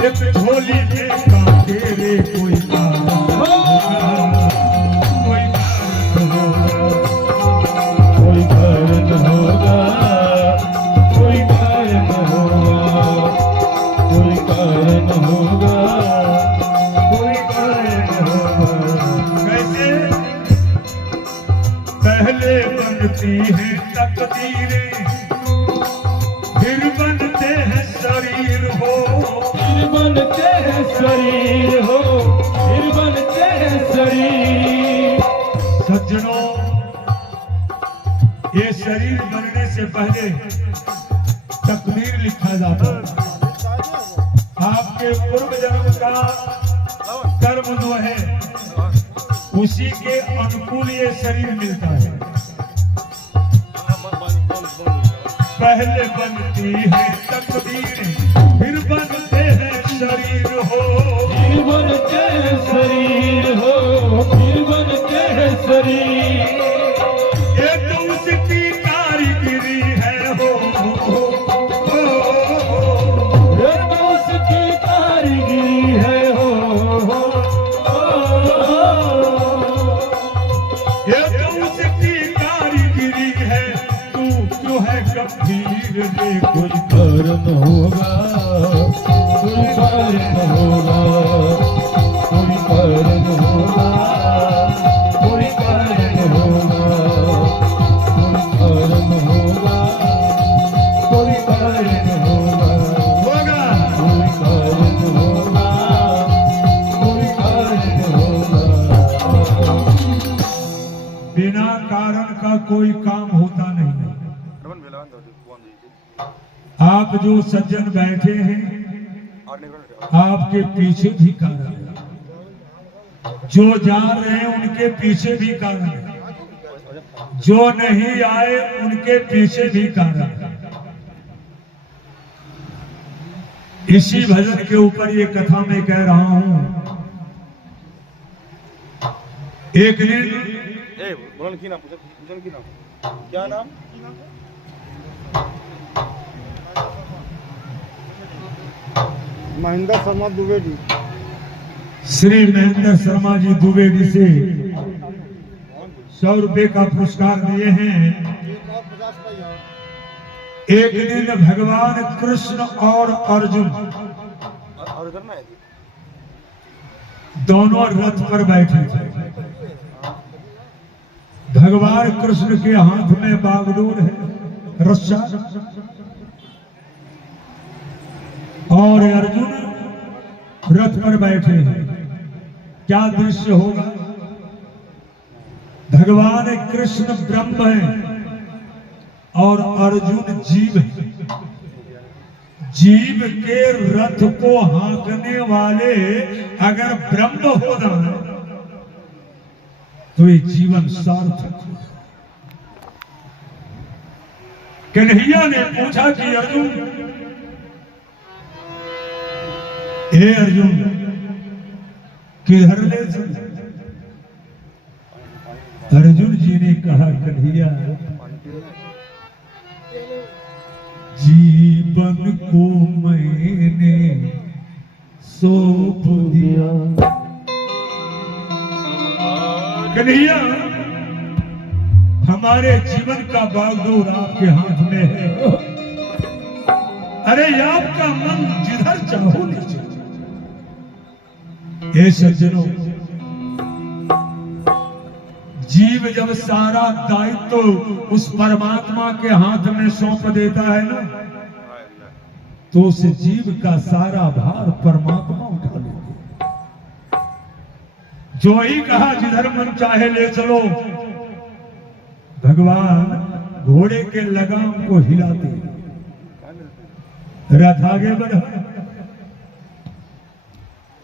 एक झोली में काटे रे कोई कारण होगा, कोई कारण होगा, कोई कारण होगा, कोई कारण होगा, कोई कारण होगा। कैसे पहले बनती है तकदीरें, फिर बनते हैं शरीर हो, फिर बनते हैं शरीर हो, फिर बनते हैं शरीर। सज्जनों, ये शरीर बनने से पहले तकदीर लिखा जाता है। आपके पूर्व जन्म का कर्म जो है उसी के अनुकूल ये शरीर मिलता है। पहले बनती है तकदीरें, फिर बनते हैं शरीर हो, फिर बनते हैं शरीर हो, फिर बनते हैं शरीर। ये तो उसकी कारीगिरी है हो, ये तो उसकी कारीगिरी है हो, ये तो उसकी कारीगिरी है। तू क्यों है गंभीर रे, कोई कारण होगा, कोई कारण होगा, कोई कारण होगा, कोई कारण होगा, कोई कारण होगा, कोई कारण होगा, होगा कोई कारण होगा, कोई कारण होगा। बिना कारण का कोई काम होता नहीं। आप जो सज्जन बैठे हैं आपके पीछे भी कारण है, जो जा रहे हैं उनके पीछे भी कारण है, जो नहीं आए उनके पीछे भी कारण है। इसी भजन के ऊपर ये कथा मैं कह रहा हूं। एक दिन क्या नाम? महेंद्र शर्मा द्विवेदी। श्री महेंद्र शर्मा जी द्विवेदी से 100 रुपए का पुरस्कार दिए हैं। एक दिन भगवान कृष्ण और अर्जुन दोनों रथ पर बैठे थे। भगवान कृष्ण के हाथ में बागडोर है, रस्सा, और अर्जुन रथ पर बैठे हैं। क्या दृश्य होगा? भगवान कृष्ण ब्रह्म है और अर्जुन जीव है। जीव के रथ को हाँकने वाले अगर ब्रह्म हो जाए तो ये जीवन सार्थक हो। कन्हैया ने पूछा कि अर्जुन, हे अर्जुन किधर ले चले? अर्जुन जी ने कहा, कन्हैया जीवन को मैंने सौंप दिया। कन्हैया हमारे जीवन का बागडोर आपके हाथ में है। अरे आपका मन जिधर चाहो ले चलो। ये सज्जनों, जीव जब सारा दायित्व उस परमात्मा के हाथ में सौंप देता है ना, तो उस जीव का सारा भार परमात्मा उठा लेते। जो ही कहा जिधर मन चाहे ले चलो, भगवान घोड़े के लगाम को हिलाते, रथ आगे बढ़ा,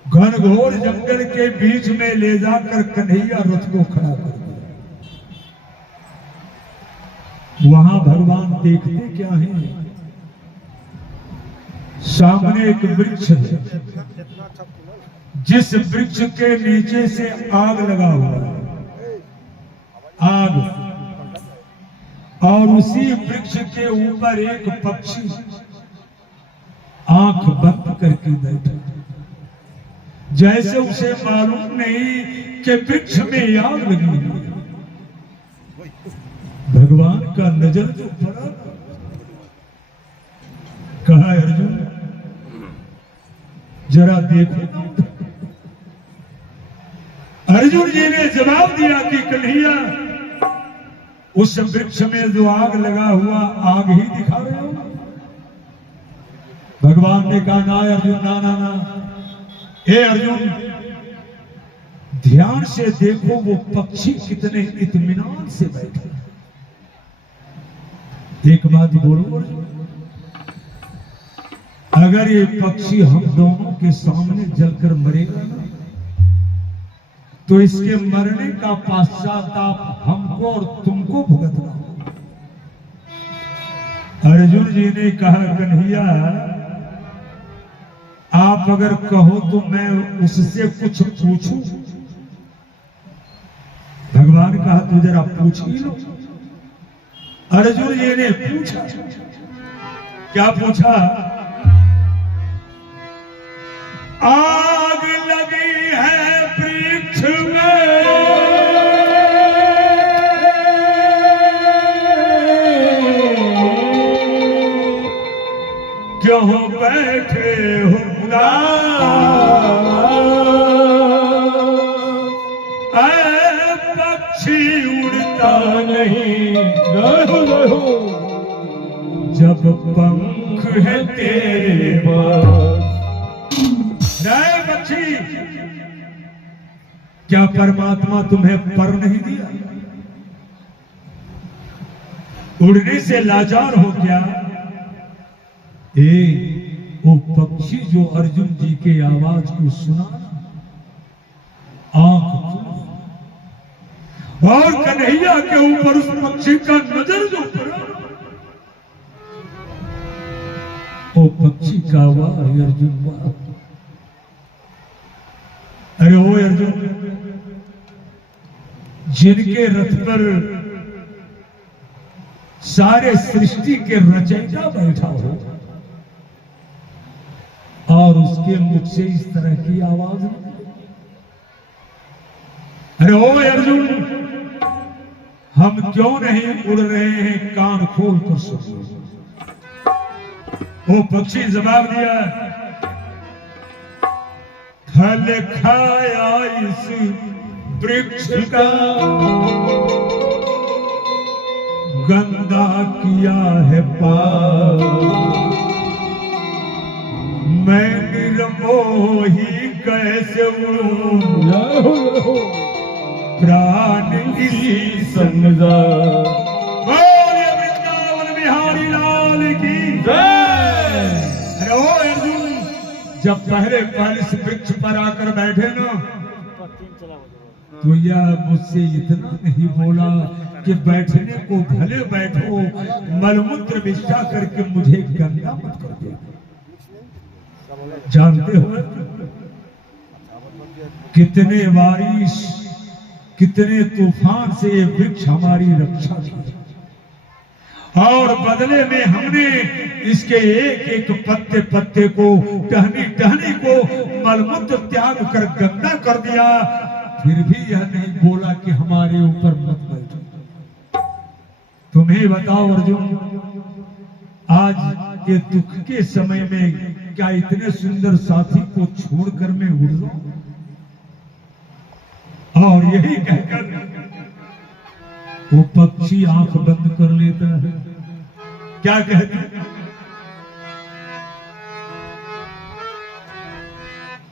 घनघोर जंगल के बीच में ले जाकर कन्हैया रथ को खड़ा कर दिया। वहां भगवान देखते क्या है? सामने एक वृक्ष है, जिस वृक्ष के नीचे से आग लगा हुआ है, आग, और उसी वृक्ष के ऊपर एक पक्षी आंख बंद करके बैठा। जैसे उसे मालूम नहीं कि वृक्ष में आग लगी हुई है। भगवान का नजर जो पड़ा, कहा अर्जुन जरा देखो। अर्जुन जी ने जवाब दिया कि कन्हैया, उस वृक्ष में जो आग लगा हुआ आग ही दिखा रहे हो। भगवान ने कहा ना अर्जुन, ना ना ना, हे अर्जुन ध्यान से देखो वो पक्षी कितने इत्मीनान से बैठे। एक बात बोलो अर्जुन, अगर ये पक्षी हम दोनों के सामने जलकर मरेगा ना, तो इसके मरने का पश्चाताप हमको और तुमको भुगतना होगा। अर्जुन जी ने कहा कन्हैया, आप अगर कहो तो मैं उससे कुछ पूछूं। भगवान कहा तू जरा पूछ ही लो। अर्जुन जी ने पूछा। क्या पूछा? आग लगी है वृक्ष में, क्यों बैठे हो पक्षी उड़ता नहीं, जब पंख है तेरे पास। पक्षी, क्या परमात्मा तुम्हें पर नहीं दिया? उड़ने से लाचार हो क्या? वो पक्षी जो अर्जुन जी के आवाज को सुना, आंख खुली और कन्हैया के ऊपर उस पक्षी का नजर जो पड़ा, वो पक्षी का वाह अर्जुन वाह। अरे ओ अर्जुन, जिनके रथ पर सारे सृष्टि के रचयिता बैठा हो और उसके मुख से इस तरह की आवाज नहीं। अरे ओ अर्जुन, हम क्यों नहीं उड़ रहे हैं कान खोल कर सुनो। वो पक्षी जवाब दिया, फल खाया इस वृक्ष का, गंदा किया है पाप, मैं निर्मोही कैसे उड़ूं, प्राण इसी समझा। बोलिए वृंदावन बिहारी लाल की जय। जब पहले इस वृक्ष पर आकर बैठे ना, तो यह मुझसे इतना नहीं बोला कि बैठने को भले बैठो, मलमूत्र विष्ठा करके मुझे गंदा मत कर दो। जानते हो कितने बारिश, कितने तूफान से ये वृक्ष हमारी रक्षा की, और बदले में हमने इसके एक एक पत्ते पत्ते को, टहनी टहनी को मलमूत्र त्याग कर गंदा कर दिया। फिर भी यह नहीं बोला कि हमारे ऊपर मत बैठो। तुम्हें बताओ अर्जुन, आज के दुख के समय में क्या इतने सुंदर साथी को छोड़कर मैं उड़ जाऊं? और यही कहकर वो पक्षी आंख बंद कर लेता है। क्या कहता है?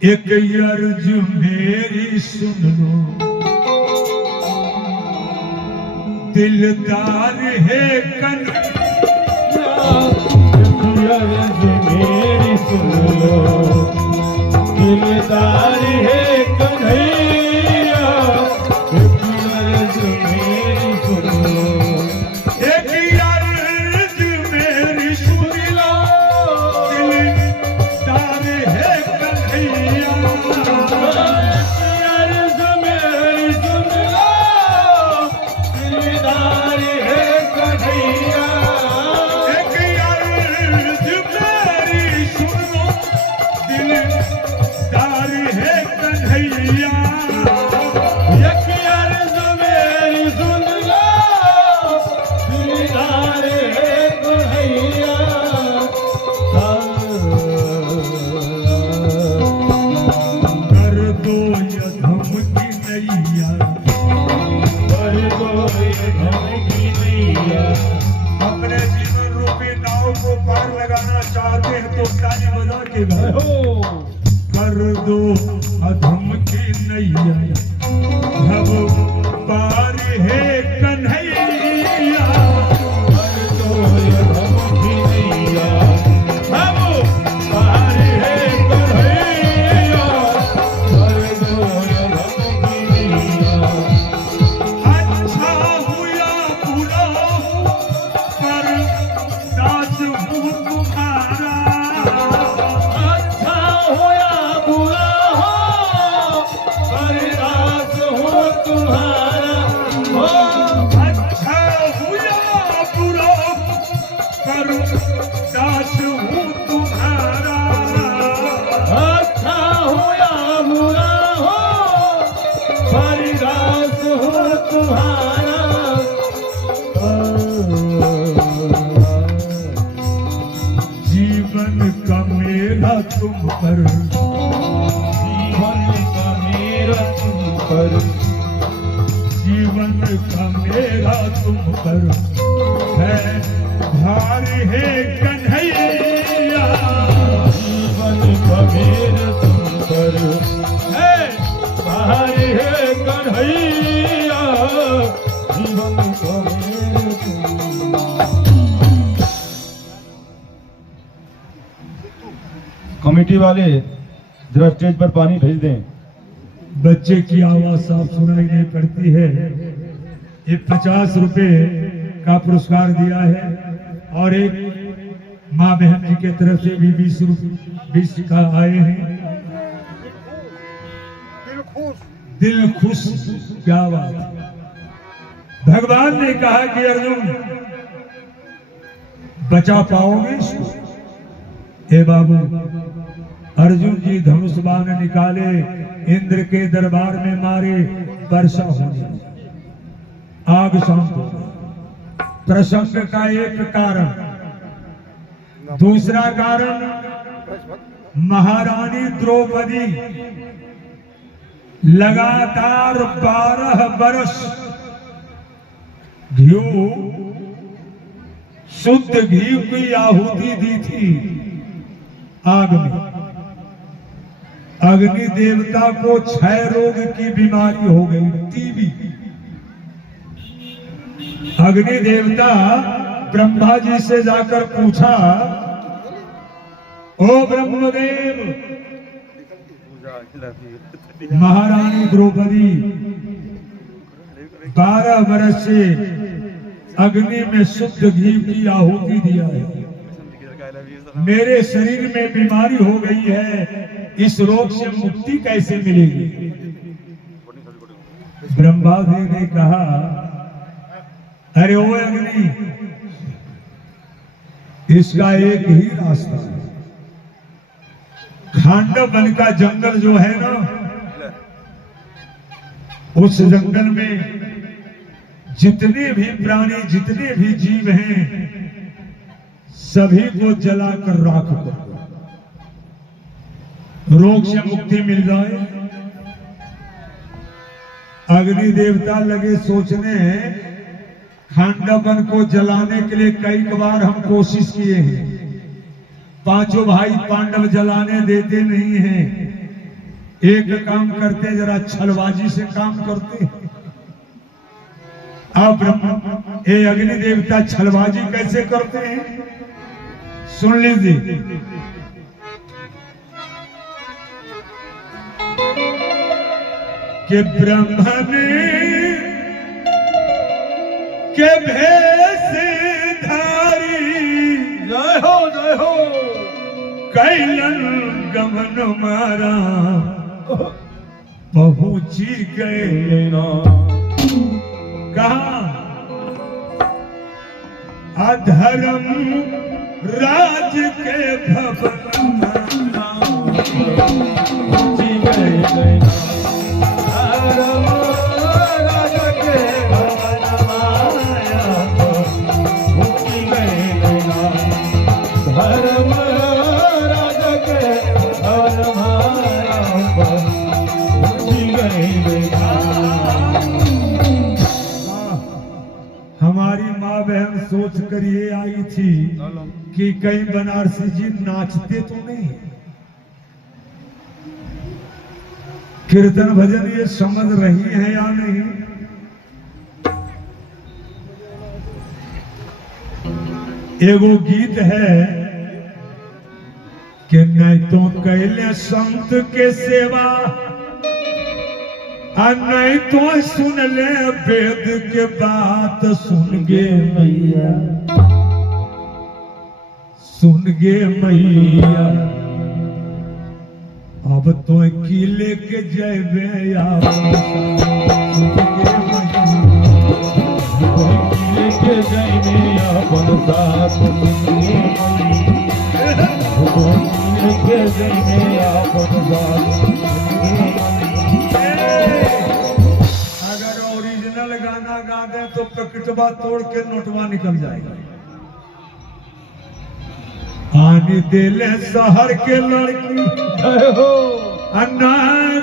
एक अर्ज मेरी सुन लो, दिलदार है कन्हैया, अर्ज मेरी सुन लो, दिलदार है कन्हैया, अर्ज मेरी सुन लो, एक अर्ज मेरी सुन लो, दिलदार है कन्हैया, अर्ज मेरी सुन लो, दिलदार है कन्हैया, एक चाहते हैं तो ताली बजा के गाओ। कर दो अधम की नैया भव पार है कन्हैया। कर दो अधम की नैया भव पार है कन्हैया। कर दो अधम की नैया। अच्छा हुआ बुरा पर दास हूँ तुम्हारा। अच्छा होया बुरा हो पर दास हूँ तुम्हारा। हो अच्छा हुआ बुरा पर दास हूँ तुम्हारा। अच्छा हुआ बुरा हो पर दास हूँ तुम्हारा। जीवन का मेरा तुम पर। जीवन का मेरा तुम पर। जीवन का मेरा तुम पर है भार है कन्हैया। जीवन का मेरा तुम पर है भार है कन्हैया। जीवन का मेरा तुम। कमेटी वाले जरा स्टेज पर पानी भेज दें। बच्चे की आवाज साफ सुनाई नहीं पड़ती है। ये 50 रुपए का पुरस्कार दिया है और एक माँ बहन जी के तरफ से भी 20 का आए हैं। दिल खुश। क्या बात। भगवान ने कहा कि अर्जुन बचा पाओगे इसको? हे बाबू, अर्जुन जी धनुष बाण निकाले, इंद्र के दरबार में मारे, वर्षा होने, आग शांत हो गई। प्रसंग का एक कारण। दूसरा कारण, महारानी द्रौपदी लगातार 12 वर्ष घी, शुद्ध घी की आहुति दी थी आग में। अग्नि देवता को क्षय रोग की बीमारी हो गई, टीबी। अग्नि देवता ब्रह्मा जी से जाकर पूछा, ओ ब्रह्मदेव, महारानी द्रौपदी 12 वर्ष से अग्नि में शुद्ध घी की आहुति दिया है, मेरे शरीर में बीमारी हो गई है, इस रोग से मुक्ति कैसे मिलेगी? ब्रह्मा जी ने कहा, अरे ओ अग्नि, इसका एक ही रास्ता है। खांडव वन का जंगल जो है ना, उस जंगल में जितने भी प्राणी, जितने भी जीव हैं, सभी को जलाकर राख दो, रोग से मुक्ति मिल जाए। अग्नि देवता लगे सोचने, खांडव वन को जलाने के लिए कई बार हम कोशिश किए हैं, पांचों भाई पांडव जलाने देते नहीं हैं। एक काम करते, जरा छलबाजी से काम करते। अब ये अग्नि देवता छलबाजी कैसे करते हैं, सुन लीजिए। कि ब्रह्मन के भेष धारी, जय हो कैलन गमन मारा, पहुंची गए ना। कहा? अधर्म राज के भवन, पहुंची गए ना। धर्म राज के भवन माया, पहुंची गए ना। धर्म राज के भवन माया, पहुंची गए ना। हमारी माँ बहन सोच कर ये आई थी कि कहीं बनारसी जी नाचते तो नहीं, कीर्तन भजन ये समझ रही है या नहीं? एगो गीत है कि नहीं तो कैले संत के सेवा नहीं तो सुन ले वेद के बात, सुन गे मैया सुन गे मैया, अब तो की लेके जेबे लेके जाइने अपन साथ, लेके जाइने अपन साथ। अगर ओरिजिनल गाना गा दे तो पैकेटवा तोड़ के नोटवा निकल जाएगा। आने दिले शहर के लड़की अन्ना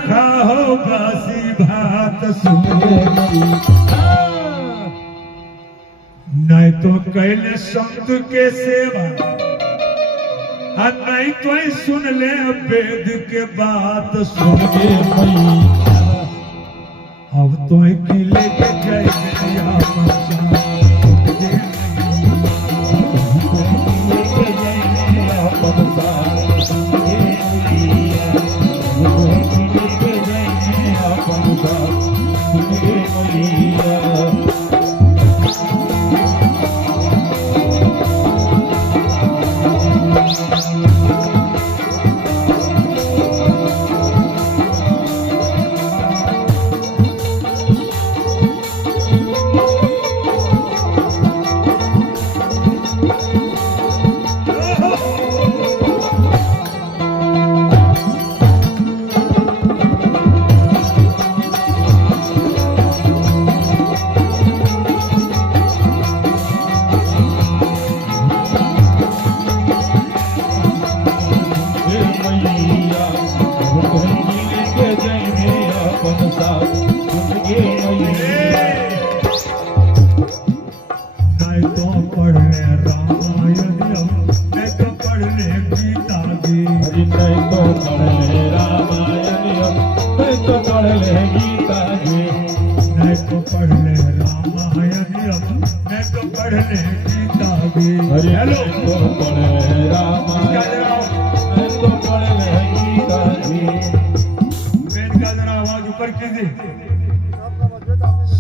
खाओ बासी भात, सुने नहीं तो कैले संत के सेवा नहीं तो सुन ले वेद के बात, सुन गे मैया अब तो किले के जय मैया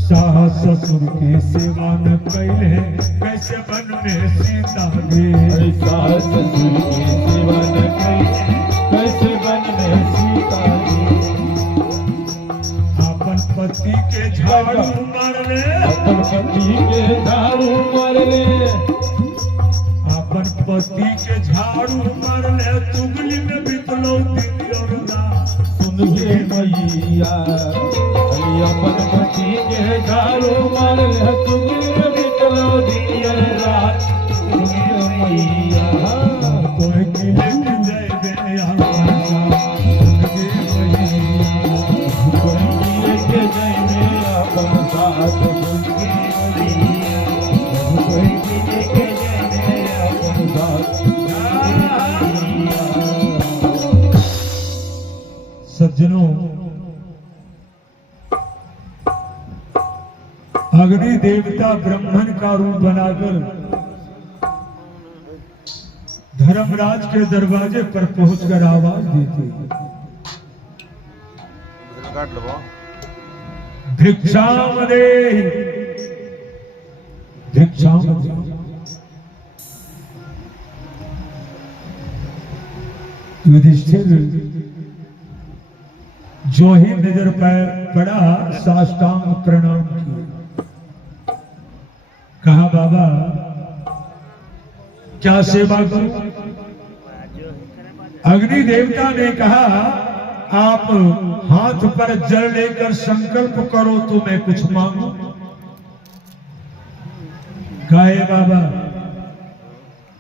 सास ससुर की सेवा न कैले कैसे बन में सीता गे, सास ससुर की सेवा न कैले कैसे बन में सीता गे। अपन पति के झाड़ू मार ले, अपन पति के झाड़ू मार ले, अपन पति के झाड़ू मार ले, चुगली में बितलो दिन और रात, सुन गे मैया अपन पति के झाड़ू मार ले, चुगली में बितलो दिन और रात, सुन गे मैया तो किले के जय मैया सुन गे मैया, किले के जय मैया अपन साथ, सुन गे मैया किले के जय मैया अपन साथ। सज्जनों, अग्नि देवता ब्राह्मण का रूप बनाकर धर्मराज के दरवाजे पर पहुंचकर आवाज देती है, भिक्षाम दे भिक्षाम दे। युधिष्ठिर जो ही नजर पड़ा साष्टांग प्रणाम किया, कहा बाबा क्या सेवा करूं? अग्नि देवता ने कहा आप हाथ पर जल लेकर संकल्प करो तो मैं कुछ मांगू। कहे बाबा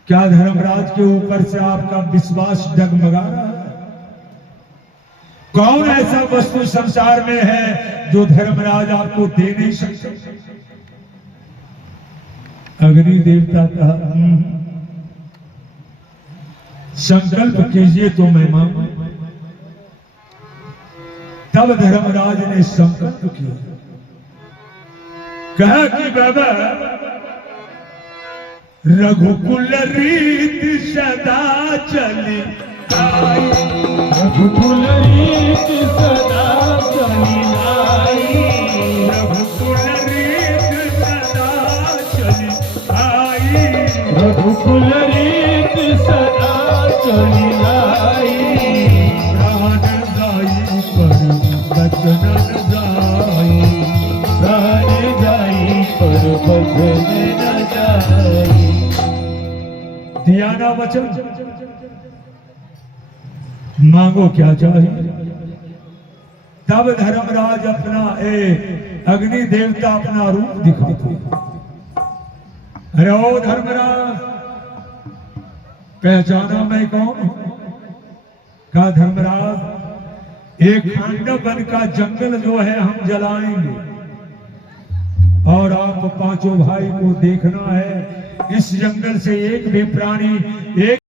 क्या धर्मराज के ऊपर से आपका विश्वास डगमगा रहा है? कौन ऐसा वस्तु संसार में है जो धर्मराज आपको दे नहीं सकते? अग्नि देवता कहा संकल्प कीजिए तो मैं मांगू। तब धर्मराज ने संकल्प किया, कहा कि बाबा रघुकुल रीत सदा चली आई, रघुकुल रीत सदा चली आई, रघुकुल रीत सदा चली आई, रघुकुल रीत सदा चली आई, प्राण जाई पर बचन न जाई, प्राण जाई पर बचन न जाई। दिया ना वचन, मांगो क्या चाहिए। तब धर्मराज अपना अग्नि देवता अपना रूप दिखाते। अरे ओ धर्मराज, पहचाना मैं कौन हूं? कहा धर्मराज, एक खांडवन का जंगल जो है हम जलाएंगे और आप पांचों भाई को देखना है। इस जंगल से एक भी प्राणी, एक